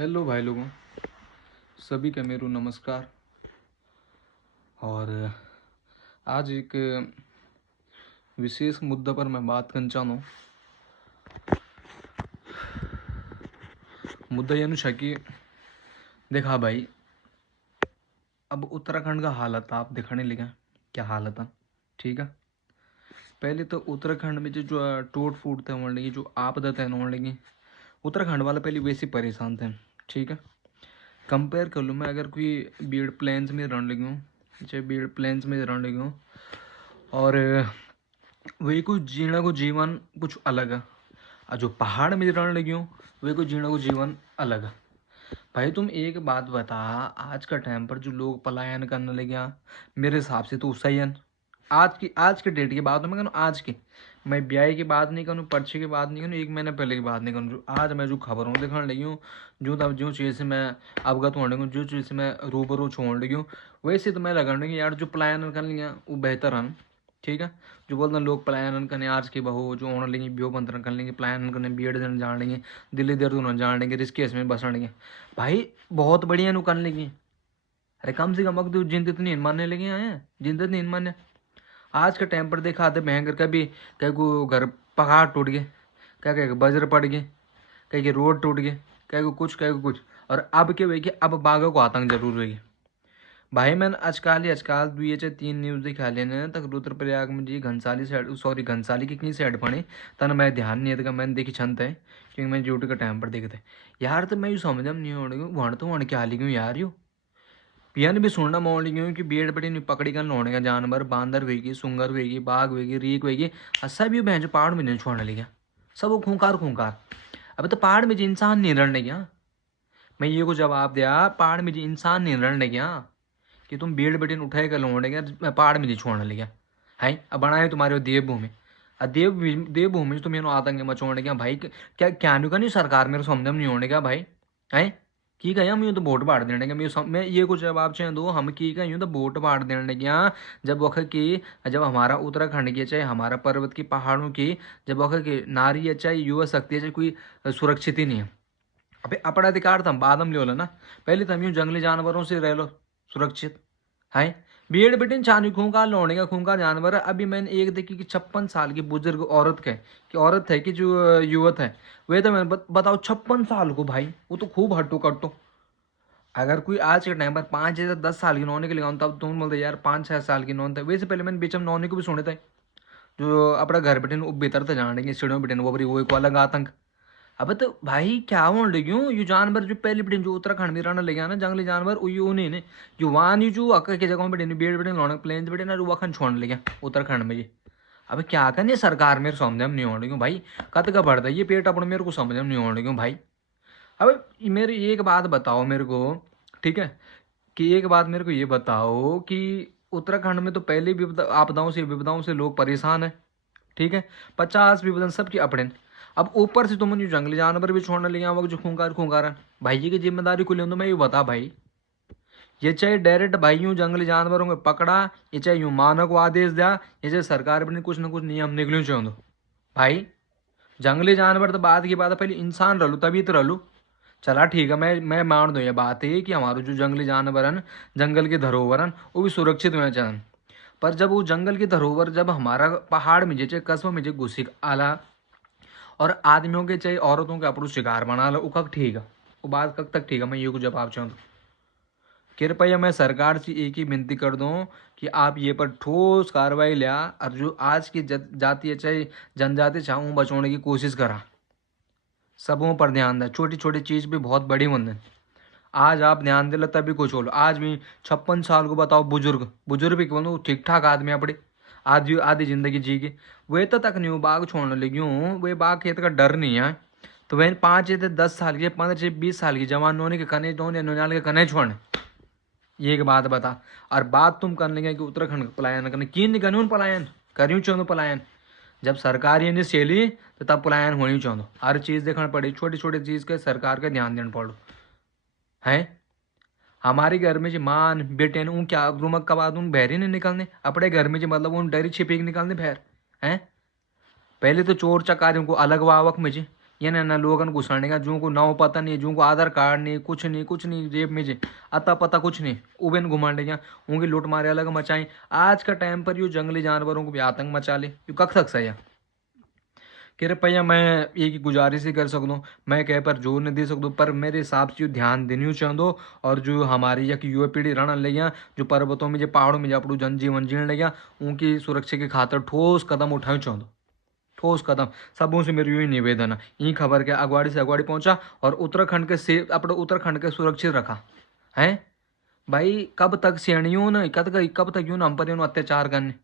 Hello भाई लोगों, सभी का मेरू नमस्कार। और आज एक विशेष मुद्दा पर मैं बात करना चाहता हूँ। मुद्दा यह है कि देखा भाई, अब उत्तराखंड का हालत आप दिखाने लगे क्या हालत है। ठीक है, पहले तो उत्तराखंड में जो टूट फूट थे होने लगी, जो आपदा थे होने लगी, उत्तराखंड वाले पहले वैसे परेशान थे। ठीक है, कंपेयर कर लूँ मैं, अगर कोई बीड़ प्लेन्स में रहने लगी हूँ, चाहे बीड़ प्लेन्स में रहने लगी हूँ, और वही को जीने को जीवन कुछ अलग है, और जो पहाड़ में रहने लगी हूँ वही को जीने को जीवन अलग है। भाई तुम एक बात बता, आज का टाइम पर जो लोग पलायन करने लगे हैं, मेरे हिसाब से तो सही है। आज की डेट की बात मैं करूँ, आज की, मैं ब्याह की बात नहीं करूँ, पर्चे की बात नहीं करूँ, एक महीने पहले की बात नहीं करूँ, जो आज मैं जो खबरों दिखाने लगी हूँ, जो तब जो चीज़ से मैं अवगत होने लगी हूँ, जो चीज़ से मैं रूबरू छोड़ने लगी हूँ, वैसे तो मैं लगने लगी यार जो पलायन कर लिया वो बेहतर है। ठीक है, जो बोलते हैं लोग पलायन करने आज की बहू जो होने लगी ब्यो बंधन कर लेंगे, पलायन करने बी एड जान लेंगे, दिल्ली देहरादून जान लेंगे, रिस्केस में बस लेंगे। भाई बहुत बढ़िया नु करने लगी। अरे कम से कम अब तो जिंदगी तो नहीं मानने लगे हैं, जिंदगी नहीं मान्य। आज के टाइम पर देखा आते भयंकर, कभी कहीं को घर पहाड़ टूट गए, क्या कहे बज्र पड़ गए, कहीं के रोड टूट गए, कहीं को कुछ कहीं को कुछ। और अब क्या हुई कि अब बाघों को आतंक जरूर हुई। भाई मैंने आजकल दुई चाहे तीन न्यूज़ दिखा लेने तक रुद्रप्रयाग में जी घनसाली साइड, सॉरी घनसाली की कहीं साइड पड़ी, तन मैं ध्यान नहीं था, मैंने देखी छंत है क्योंकि मैं ड्यूटी का टाइम पर देखते यार। तो मैं यू समझ नहीं हो रही हूँ वहाँ तो वहाँ क्या लिखूँ यार। यू पियन भी सुनना मोड़ लगी कि बेड़ बड़ी पकड़ी कर लौड़ेगा जानवर, बांदर हुएगी, सुंगर हुएगी, बाघ हुएगी, रीक हुएगी, सब यू बहन जो पहाड़ में नहीं छोड़ने लगे, सब वो खूंखार खूंखार। अब तो पहाड़ में जो इंसान नहीं रड़ने गया, मैं ये को जवाब दिया, पहाड़ में जो इंसान नहीं रड़ने गया कि तुम बेड़ बटिन उठाए कर लौड़ेगा पहाड़ में नहीं छोड़ने लगे है। अब बनाए तुम्हारे वो देवभूमि, और देवभूमि से तुम ये आतंक मचोड़ने गया भाई। क्या नहीं का नहीं सरकार मेरे समझ में नहीं होने का भाई है की कहीं हम यूँ तो वोट बांट देने का, मैं ये कुछ जवाब चाहे दो हम की का यूँ तो वोट बांट देने गया। जब वक्त की, जब हमारा उत्तराखंड की चाहे हमारा पर्वत की पहाड़ों की, जब वक्त की नारी है चाहे युवा शक्ति है चाहे कोई सुरक्षित ही नहीं है। अबे अपना अधिकार तो हम बाद में ले लो ना, पहले तो हम यूँ जंगली जानवरों से रह लो सुरक्षित है। भेड़ बेटिन छानी खूंखार लौड़ने का खूंखार जानवर है। अभी मैंने एक देखी कि 56 साल की बुजुर्ग औरत के, कि औरत है कि जो युवत है, वे तो मैंने बताओ 56 साल को भाई, वो तो खूब हट्टू कट्टू। अगर कोई आज के टाइम पर 5 या 10 साल की नौने के लिए तब तुम बोलते यार 5-6 साल की नौन था। वैसे पहले मैंने बीच में नौने को भी सुने थे जो अपना घर बेटे भीतर था जाने की सीढ़ियों बेटे वो एक अलग आतंक। अब तो भाई क्या होने लगी हूँ ये जानवर जो पहले बेटे जो उत्तराखंड में रहने लगे ना जंगली जानवर, यू नहीं ने जो वहां जो अक की जगह बेटे बेड़ बेटे लौने प्लेन बेटे ना वखन छोड़ने लगे उत्तराखंड में जी। अब क्या करनी सरकार मेरे समझ में नहीं होने लगी भाई, कत का बढ़ता ये पेट अपने मेरे को समझ में नहीं होने लगी भाई। अब मेरी एक बात बताओ मेरे को, ठीक है, कि एक बात मेरे को ये बताओ कि उत्तराखंड में तो पहले भी आपदाओं से लोग परेशान है। ठीक है, 50 विपदन सबकी अपने, अब ऊपर से तुम जो जंगली जानवर भी छोड़ने लगे वक्त जो खूंखार खूंखार है। भाई जी की जिम्मेदारी को ले तो मैं ये बता भाई, ये चाहे डायरेक्ट भाई यूँ जंगली जानवरों को पकड़ा, ये चाहे यूँ मानव को आदेश दिया, ये चाहे सरकार अपने कुछ ना कुछ नियम निकलू चाहिए भाई। जंगली जानवर तो बात की बात है, पहले इंसान रहलू तभी तो रहलू। चला ठीक है, मैं मान दूँ ये बात है कि हमारे जो जंगली जानवर हैं, जंगल के धरोहर हैं, वो भी सुरक्षित होना चाहिए। पर जब वो जंगल की धरोहर जब हमारा पहाड़ में जे कस्बों में जे घुसी आला, और आदमियों के चाहे औरतों के अपरू शिकार बना लो, वो कब ठीक है, वो बात कब तक ठीक है। मैं ये को जवाब चाहूँ कृपया मैं सरकार से एक ही विनती कर दूं कि आप ये पर ठोस कार्रवाई लिया, और जो आज की जाति चाहे जनजाति चाहूँ बचाने की कोशिश करा, सबों पर ध्यान दें। छोटी छोटी चीज़ भी बहुत बड़ी मंद है, आज आप ध्यान दिला तभी कुछ हो। आज भी 56 साल को बताओ, बुजुर्ग बुजुर्ग भी बोलो ठीक ठाक आदमी अपने आधी आधी जिंदगी जी के, वे तो तक नहीं बाघ छोड़ने लगी हूँ, वे बाघ खेत का डर नहीं है। तो वह 5 या 10 साल की 15 से 20 साल की जवान नोने के कने नोने नोनाल के कने छोड़ने, ये एक बात बता। और बात तुम करने के कि उत्तराखंड का पलायन करने की नहीं कानून पलायन करूँ चाहो पलायन, जब सरकार ये नहीं सेली तो तब पलायन होनी चाहो। हर चीज़ देखना पड़ी, छोटी छोटी चीज़ के सरकार के ध्यान देना पड़ो है। हमारे घर में जो मान बेटे ने क्या रुमक का बाद उन बहरी नहीं निकलने अपने घर में जो मतलब उन डरी छिपी के निकलने बहर हैं। पहले तो चोर चकारियों को अलग वावक में जी, ये ना लोगन घुसाने का, जो को नाव पता नहीं, जो को आधार कार्ड नहीं, कुछ नहीं जेब में जे अता पता कुछ नहीं, उबेन घुमाने का उनकी लूट मारे अलग मचाई। आज का टाइम पर यू जंगली जानवरों को भी आतंक मचा ले, यू कख सक सही कि रे भैया मैं एक गुजारिश ही कर सकूँ, मैं कह पर जोर नहीं दे सकूँ, पर मेरे हिसाब से ध्यान देनी चाहूँ। और जो हमारी यक युवा पीढ़ी रहने लगे, जो पर्वतों में जो पहाड़ों में जो अपू जनजीवन जीने लगे, उनकी सुरक्षा की खातर ठोस कदम उठाना चाहूँ, ठोस कदम। सबों से मेरी यही निवेदन है, यही खबर के अगवाड़ी से अगवाड़ी पहुंचा और उत्तराखंड के से अपने उत्तराखंड के सुरक्षित रखा है। भाई कब तक सेणियों ने कब तक यूं हम पर यूं अत्याचार करने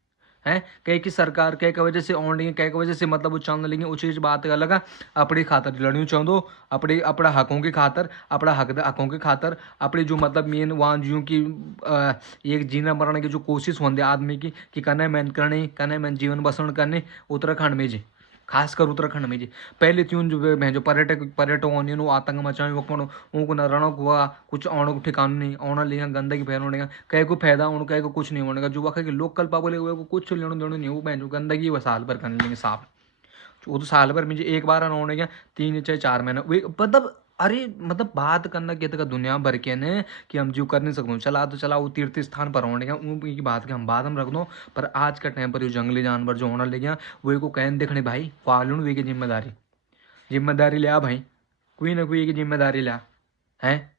हैं, कई की सरकार कई की वजह से ऑन रही है, कई की वजह से मतलब वो चलने लेंगे, उस चीज बात अलग है। अपनी खातर लड़नी चाहो, अपने अपना हकों की खातर, अपना हकों की खातर, अपनी जो मतलब मेन वहाँ जो की एक जीना मरने की जो कोशिश होती है आदमी की कि कने मैन जीवन बसण करने उत्तराखंड में जी, खासकर उत्तराखंड में जी। पहले त्यों जो पर्यटक होने आतंक मचाए उनको न रणक हुआ, कुछ औण को ठिकाना नहीं, औना लेगा गंदगी फैलाने का, कह को फायदा होने, कह को कुछ नहीं होने का, जो वक्त के लोकल पब्लिक को कुछ लेने देने नहीं, वो जो गंदगी वो साल भर करने लेंगे साफ। वो तो साल भर में एक बार होने का, 3 या 4 महीना वे मतलब, अरे मतलब बात करना कि तक दुनिया भर के ने कि हम जीव कर नहीं सकते, चला तो चला वो तीर्थ स्थान पर होने का की बात के हम बाद में रख दो। पर आज का टाइम पर जो जंगली जानवर जो होने लगे वो को कहन देखने भाई पालून वे की जिम्मेदारी, जिम्मेदारी लिया भाई, कोई ना कोई की जिम्मेदारी लिया है।